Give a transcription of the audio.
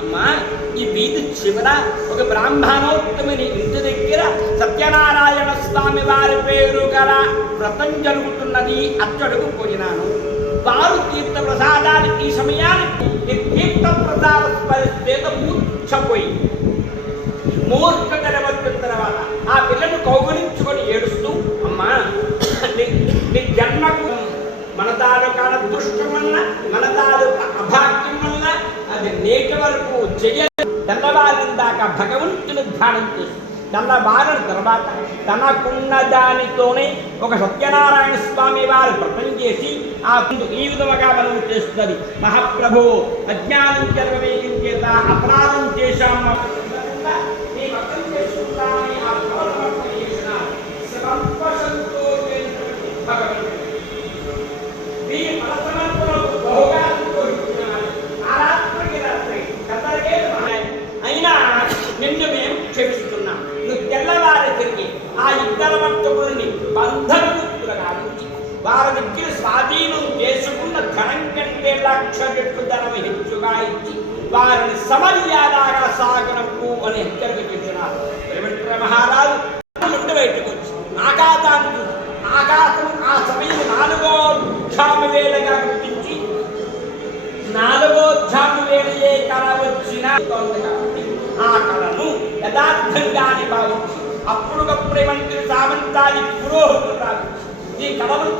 అమ్మా ఈ వీధి చివర ఒక బ్రాహ్మణోత్తముని ఇంటి దగ్గర సత్యనారాయణ స్వామి వారి పేరు గల వ్రతం జరుగుతున్నది. అచ్చడుగు పోయినాను. వారు తీర్థ ప్రసాదానికి ఈ సమయానికి తీర్థ ప్రసాద పరిస్థితి మూర్ఛపోయి మూర్ఖ వచ్చిన తర్వాత ఆ పిల్లను కౌగులించుకొని ఏడుస్తూ, అమ్మా నీ జన్మకు మన తాలూకా దుష్టం వల్ల మన తాలూకా అభాగ్యం వల్ల అది నేటి వరకు చెయ్యాలి. తెల్లవారిన దాకా భగవంతుని ధ్యానం చేస్తుంది. తెల్లవారిన తర్వాత తనకున్న దానితోనే ఒక సత్యనారాయణ స్వామి వారు వ్రతం చేసి ఆ ఈ విధముగా మనం చేస్తున్నది. మహాప్రభు అజ్ఞానం జరగవేయడం చేత అపరాధం చేశాం అయినా నిన్ను మేము క్షమిస్తున్నాం. నువ్వు తెల్లవారి తిరిగి ఆ ఇద్దరు వర్తకుల్ని బంధముక్తులుగా ఉంచి వారి దగ్గర స్వాధీనం చేసుకున్న ధనం కంటే 1,00,000 రెట్లు ధనం హెచ్చుగా ఇచ్చి వారిని సమర్యాదగా సాగనము అని హెచ్చరిక చేసినారు. మహారాజు నుండి బయటకు వచ్చి ఆకాశాన్ని చూసి ఆకాశం ఆ సమయం 4వ ధ్యాన వేళగా గుర్తించి 4వ ధ్యాన వేళయే కళ వచ్చిన కాబట్టి ఆ కళను యథార్థంగానే భావించి అప్పుడుకప్పుడే మంత్రి సామంతాది పురోహితులు ఈ కళను